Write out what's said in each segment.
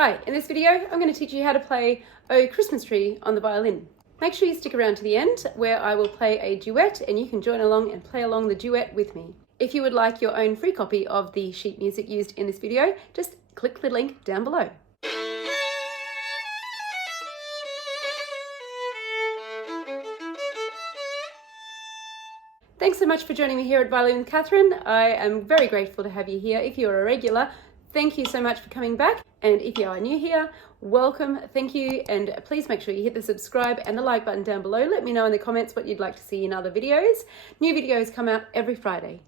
Hi, in this video I'm going to teach you how to play Oh Christmas Tree on the violin. Make sure you stick around to the end where I will play a duet and you can join along and play along the duet with me. If you would like your own free copy of the sheet music used in this video, just click the link down below. Thanks so much for joining me here at Violin with Catherine. I am very grateful to have you here. If you're a regular, thank you so much for coming back. And if you are new here, welcome, thank you. And please make sure you hit the subscribe and the like button down below. Let me know in the comments what you'd like to see in other videos. New videos come out every Friday.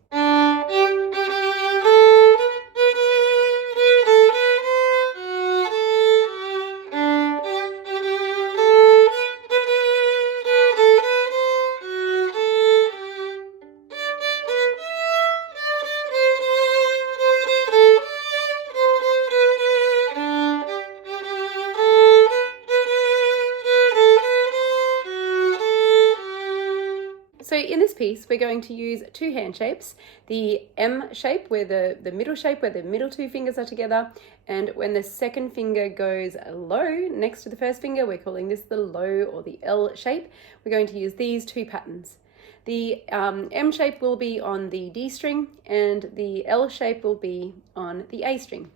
So in this piece, we're going to use two hand shapes, the M shape, where the middle shape, where the middle two fingers are together, and when the second finger goes low next to the first finger, we're calling this the low or the L shape. We're going to use these two patterns. The M shape will be on the D string, and the L shape will be on the A string.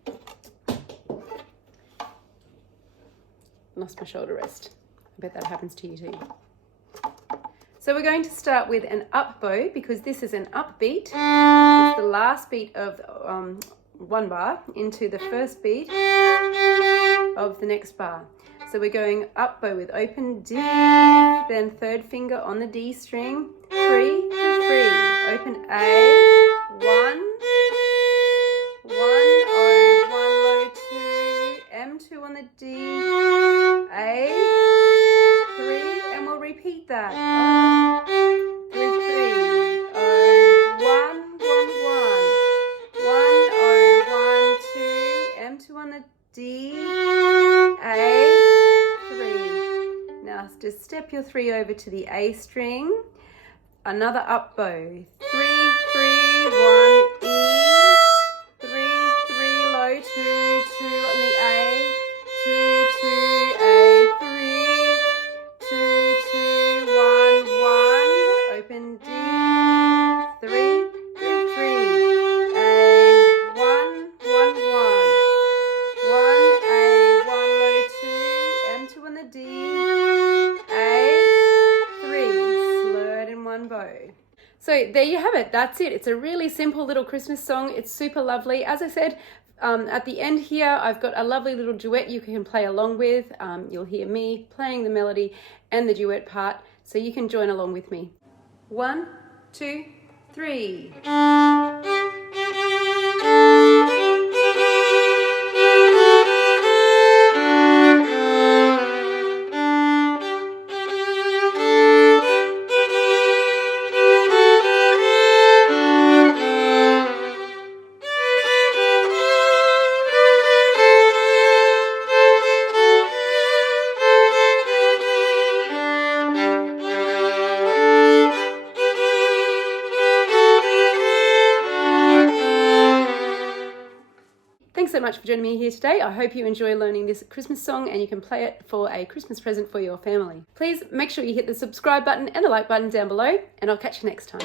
Lost my shoulder rest. I bet that happens to you too. So we're going to start with an up bow because this is an upbeat. It's the last beat of one bar into the first beat of the next bar. So we're going up bow with open D, then third finger on the D string, 3, 3, open A, 1, 1, O, 1, low, 2, M2 on the D, A, 3, and we'll repeat that. 3, 3, O, 1, 1, 1, 1, 1, O, 1, 2, M2 on the D, A, 3. Now just step your 3 over to the A string, another up bow, 3, 3, 1, E, 3, 3, low, 2, 2 on the A, 2, 2, A, 3, 2, 2, 1, 1, open D, 3, 3, 3, A, 1, 1, 1, 1, A, 1, low, 2, M2 on the D, A, 3, slurred in one bow. So there you have it, that's it. It's a really simple little Christmas song. It's super lovely. As I said, at the end here, I've got a lovely little duet you can play along with. You'll hear me playing the melody and the duet part, so you can join along with me. 1, 2, 3. Thanks so much for joining me here today. I hope you enjoy learning this Christmas song and you can play it for a Christmas present for your family. Please make sure you hit the subscribe button and the like button down below, and I'll catch you next time.